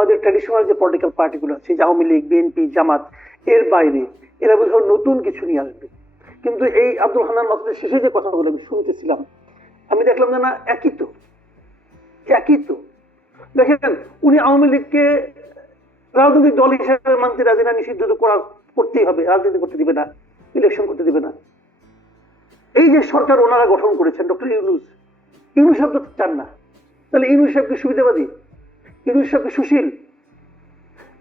আমাদের ট্র্যাডিশনাল যে পলিটিক্যাল পার্টিগুলো আছে, যে আওয়ামী লীগ বিএনপি জামাত, এর বাইরে এরা বোধহয় নতুন কিছু নিয়ে আসবে। কিন্তু এই আব্দুল হান্নান মাসুদের শেষে যে কথাগুলো আমি শুনতেছিলাম, আমি দেখলাম যে না, একই তো। একই তো। দেখেন, উনি আওয়ামী লীগকে রাজনৈতিক দল হিসেবে মানতে রাজি না, নিষিদ্ধ করা করতেই হবে, রাজনীতি করতে দিবে না ইলেকশন করতে দিবে না। এই যে সরকার ওনারা গঠন করেছেন, ডক্টর ইউনুস ইউনুস সাহেব চান না। তাহলে ইউনুস সাহেবকে সুবিধাবাদী? সাহেবকে সুশীল।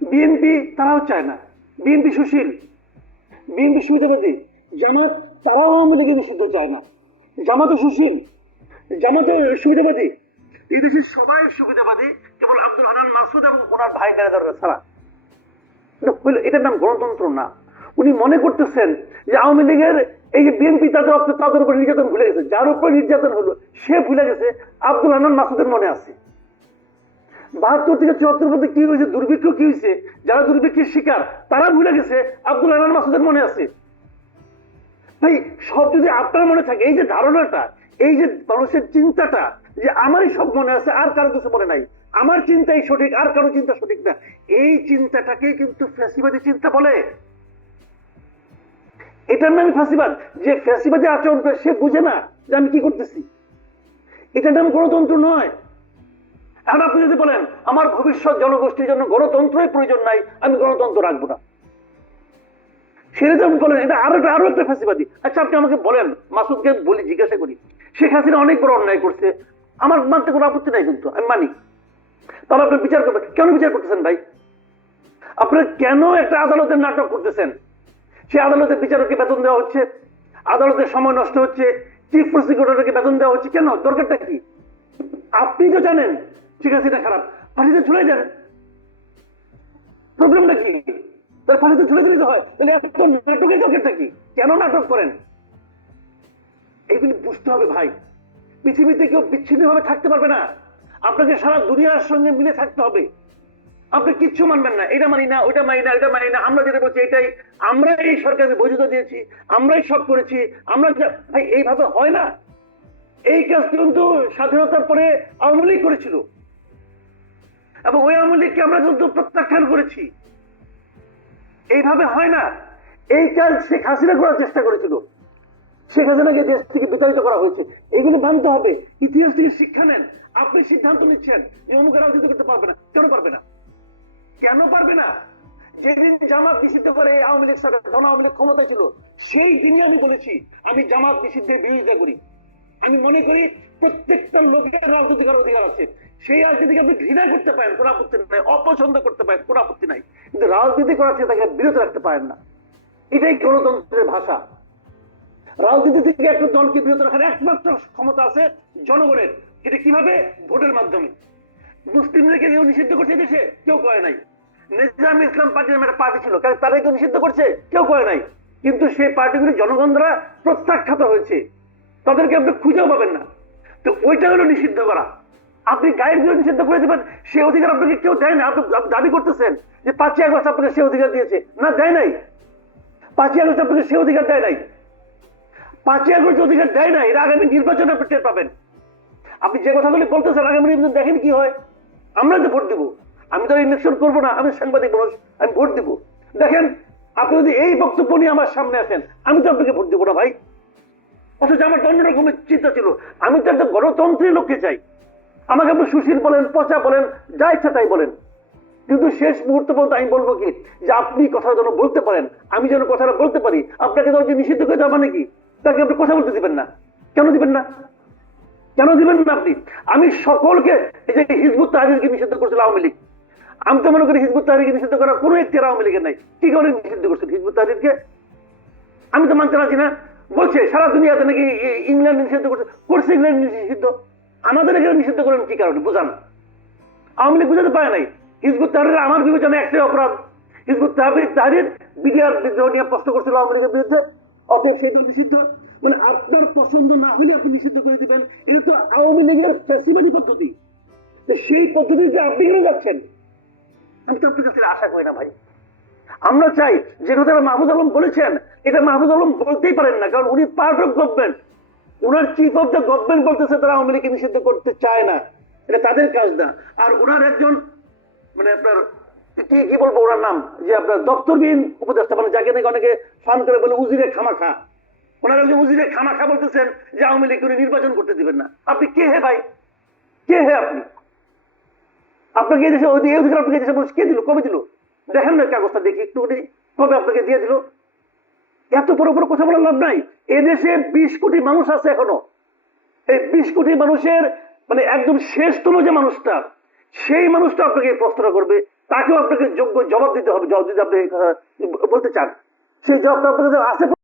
বিএনপি তারাও চায় না। বিএনপি সুশীল। বিএনপি সুবিধাবাদী। জামাত তারাও আওয়ামী লীগের নিষিদ্ধ চায় না। জামাতও সুশীল। জামাতও সুবিধাবাদী। এই দেশের সবাই সুবিধাবাদী। কেবল আব্দুল হানান মাসুদ এবং ওনার ভাই বেড়াদাররা ছাড়া এটার নাম গণতন্ত্র না। উনি মনে করতেছেন যে আওয়ামী লীগের এই যে বিএনপি তাদের অপ- তাদের উপর নির্যাতন ভুলে গেছে। যার উপর নির্যাতন হলো, সে ভুলে গেছে। আব্দুল হানান মাসুদের মনে আছে। বাহাত্তর থেকে চুয়াত্তর মধ্যে কি হয়েছে? দুর্ভিক্ষ কি হয়েছে? যারা দুর্ভিক্ষের শিকার, তারা ভুলে গেছে আব্দুল হানান মাসুদের মনে আছে। ভাই, সব যদি আপনার মনে থাকে, এই যে ধারণাটা, এই যে মানুষের চিন্তাটা, যে আমারই সব মনে আছে, আর কারও কিছু মনে নাই। আমার চিন্তাই সঠিক, আর কারও চিন্তা সঠিক না। এই চিন্তাটাকে কিন্তু ফ্যাসিবাদী চিন্তা বলে। এটার নাম ফাঁসিবাদ যে ফ্যাসিবাদী আচরণ করে, সে বুঝে না যে আমি কি করতেছি। এটার নাম গণতন্ত্র নয়। এখন আপনি যদি বলেন, আমার ভবিষ্যৎ জনগোষ্ঠীর জন্য গণতন্ত্রই প্রয়োজন নাই, আমি গণতন্ত্র রাখব না। যেমন বলেন, এটা আরও আরও একটা ফাঁসিবাদী আচ্ছা আপনি আমাকে বলেন, মাসুদকে বলি, জিজ্ঞাসা করি। শেখ হাসিনা অনেক বড় অন্যায় করছে। আমার মানতে কোনো আপত্তি নাই কিন্তু, আমি মানি। তাহলে আপনি বিচার করবেন। কেন বিচার করতেছেন ভাই? আপনারা কেন একটা আদালতের নাটক করতেছেন? সে আদালতের বিচারককে বেতন দেওয়া হচ্ছে, আদালতের সময় নষ্ট হচ্ছে, চিফ প্রসিকিউটরকে বেতন দেওয়া হচ্ছে। কেন? দরকারটা কি? আপনি তো জানেন ঠিক আছে, এটা খারাপ। ফাঁসিতে ঝুলে যান প্রবলেমটা কি? তার ফাঁসিতে ঝুলে দিলে হয়। তাহলে এত নাটকের দরকারটা কি? কেন নাটক করেন? এগুলি বুঝতে হবে ভাই। পৃথিবীতে কেউ বিচ্ছিন্ন ভাবে থাকতে পারবে না। আপনাকে সারা দুনিয়ার সঙ্গে মিলে থাকতে হবে। আপনি কিচ্ছু মানবেন না। এটা মানি না, ওইটা মানি না এটা মানি না। আমরা যেটা বলছি এটাই। আমরা এই সরকারকে বৈধতা দিয়েছি। আমরাই সব করেছি। আমরা ভাই, এইভাবে হয় না। এই কাজ কিন্তু স্বাধীনতার পরে আওয়ামী লীগ করেছিল। এবং ওই আওয়ামী লীগকে আমরা কিন্তু প্রত্যাখ্যান করেছি। এইভাবে হয় না। এই কাজ শেখ হাসিনা করার চেষ্টা করেছিল। শেখ হাসিনাকে দেশ থেকে বিতাড়িত করা হয়েছে। এগুলো মানতে হবে। ইতিহাস থেকে শিক্ষা নেন। আপনি সিদ্ধান্ত নিচ্ছেন যে অমুক রাজনীতি করতে পারবে না। কেন পারবে না? কেন পারবে না? যেদিন জামাত নিষিদ্ধ করে আওয়ামী লীগ সরকার যখন আওয়ামী লীগ ক্ষমতায় ছিল, সেই দিনই আমি বলেছি, আমি জামাত নিষিদ্ধের বিরোধিতা করি। আমি মনে করি প্রত্যেকটা লোকের রাজনীতি করার অধিকার আছে। সেই রাজনীতিকে আপনি ঘৃণা করতে পারেন কোনো আপত্তি নাই, অপছন্দ করতে পারেন কোনো আপত্তি নাই। কিন্তু রাজনীতি করার থেকে তাকে বিরত রাখতে পারেন না। এটাই গণতন্ত্রের ভাষা। রাজনীতি থেকে একটা দলকে বিরত রাখার একমাত্র ক্ষমতা আছে জনগণের। এটা কীভাবে? ভোটের মাধ্যমে। মুসলিম লীগকে কেউ নিষিদ্ধ করছে দেশে? কেউ করে নাই। নিজাম ইসলাম পার্টি নামে একটা পার্টি ছিল, কারণ তারা কেউ নিষিদ্ধ করছে, কেউ করে নাই। কিন্তু সেই পার্টিগুলি জনগণ দ্বারা প্রত্যাখ্যাত হয়েছে। তাদেরকে আপনি খুঁজেও পাবেন না। তো ওইটা হলো নিষিদ্ধ করা। আপনি গায়ের জন্য নিষিদ্ধ করে দেবেন, সেই অধিকার আপনাকে কেউ দেয় না। আপনি দাবি করতেছেন যে পাঁচই আগস্ট আপনাকে সে অধিকার দিয়েছে। না, দেয় নাই। পাঁচই আগস্ট আপনাকে সে অধিকার দেয় নাই। পাঁচই আগস্ট অধিকার দেয় না এর আগামী নির্বাচনে আপনি টের পাবেন। আপনি যে কথাগুলি বলতেছেন, আগামী নির্বাচন দেখেন কি হয়। আমরা তো ভোট দিব, আমি তো ইলেকশন করব না, আমি সাংবাদিক মানুষ, আমি ভোট দিব। দেখেন, আপনি যদি এই বক্তব্য নিয়ে আমার সামনে আসেন, আমি তো আপনাকে ভোট দিব না ভাই। অথচ আমার অন্যরকমের চিন্তা ছিল। আমি তো একটা গণতন্ত্রের লোককে চাই। আমাকে আপনি সুশীল বলেন, পচা বলেন, যা ইচ্ছা তাই বলেন। কিন্তু শেষ মুহূর্ত পর্যন্ত আমি বলব কি? যে আপনি কথা যেন বলতে পারেন, আমি যেন কথাটা বলতে পারি, আপনাকে দলকে নিষিদ্ধ করে দেওয়া মানে কি? তাকে আপনি কথা বলতে দিবেন না। কেন দিবেন না? কেন দিবেন না আপনি? আমি সকলকে এই যে হিজবুত তাহারিরকে নিষিদ্ধ করছিল আওয়ামী লীগ। আমি তো মনে করি হিজবুত তাহারিরকে নিষিদ্ধ করার কোনো একটি আওয়ামী লীগের নাই। কি কারণে নিষিদ্ধ করছিল হিজবুত তাহারিরকে? আমি তো মানতে পারছি না। বলছে, সারা দুনিয়াতে নাকি ইংল্যান্ড নিষিদ্ধ করছে। করছে ইংল্যান্ড নিষিদ্ধ। আমাদের এখানে নিষিদ্ধ করেন কি কারণে? বুঝান। আওয়ামী লীগ বুঝাতে পারে নাই। হিজবুত তাহারির আমার বিবেচনা একটাই অপরাধ। হিজবুত তাহারির তাহারির বিডিআর বিদ্রোহ নিয়ে প্রশ্ন করছিল আওয়ামী লীগের বিরুদ্ধে। অতএব সেই দল নিষিদ্ধ। মানে আপনার পছন্দ না হলে আপনি নিষিদ্ধ করে দিবেন। এটা তো আওয়ামী লীগের ফ্যাসিবাদী পদ্ধতি। সেই পদ্ধতিতে আপনি কেন যাচ্ছেন? আমি তো আপনার কাছে আশা করি না ভাই। আমরা চাই যে কথাটা মাহফুজ আলম বলেছেন, এটা মাহফুজ আলম বলতেই পারেন না, কারণ উনি পার্ট অফ গভর্নমেন্ট ওনার চিফ অফ দ্য গভর্নমেন্ট বলতেছে তারা আওয়ামী লীগকে নিষিদ্ধ করতে চায় না। এটা তাদের কাজ না। আর ওনার একজন মানে আপনার, কি কি বলব ওনার নাম? যে আপনার দপ্তরবিহীন উপদেষ্টা মানে যাকে নাকি অনেকে ফান করে বলে উজিরে খামা খা ওনারা যে উজিরে খামা খা বলতেছেন যে আওয়ামী লীগ করে নির্বাচন করতে দিবেন না। আপনি কে হে ভাই? কে হে আপনি? আপনাকে এই দেশে, এই অধিকার আপনাকে এই দেশে মানুষ কে দিল? কবে দিল? দেখেন না কাগজটা দেখি একটু কবে আপনাকে দিয়ে দিল? এত বড় বড় কথা বলার লাভ নাই। এদেশে বিশ কোটি মানুষ আছে এখনও। এই বিশ কোটি মানুষের মানে একদম শেষতম যে মানুষটা, সেই মানুষটা আপনাকে প্রশ্ন করবে, তাকেও আপনাকে যোগ্য জবাব দিতে হবে, জবাব দিতে আপনি বলতে চান। সেই জবাবটা আপনাদের আছে